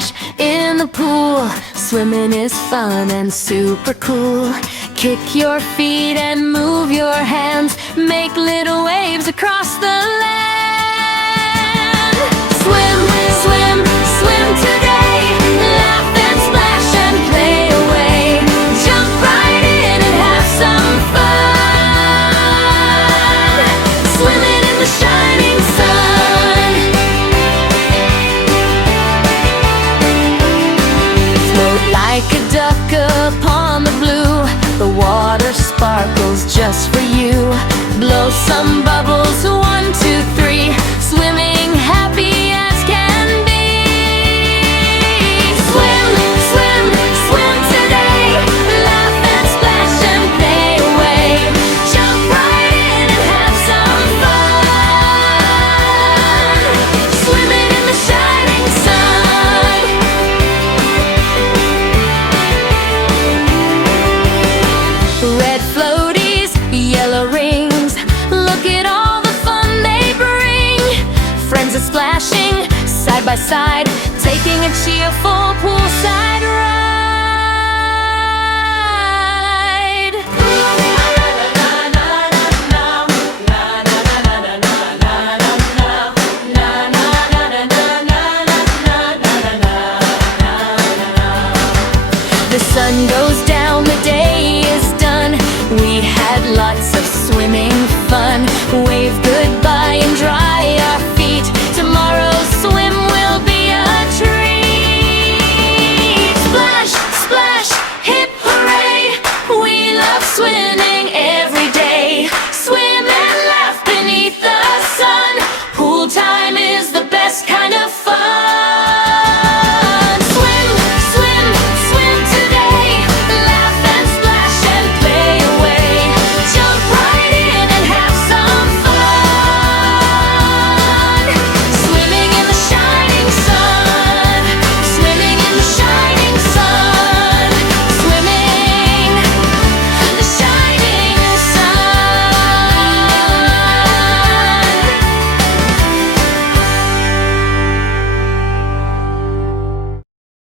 splash in the pool. Swimming is fun and super cool. Kick your feet and move your hands. Make little waves across the land. Swim, swim, swim today. Laugh and splash and play away. Jump right in and have some fun. Swimming in the shining sun. Float like a duck upon the blue. The water sparkles just for you. Blow some bubbles, 1, 2, 3. Swimming happy as can be. Swim, swim, swim today. Laugh and splash and play away. Jump right in and have some fun. Swimming in the shining sun. Red floaties, yellow rings. Look at all the fun they bring. Friends are splashing side by side, taking a cheerful poolside ride. The sun goes down, the day is done. We had lots of swimming fun.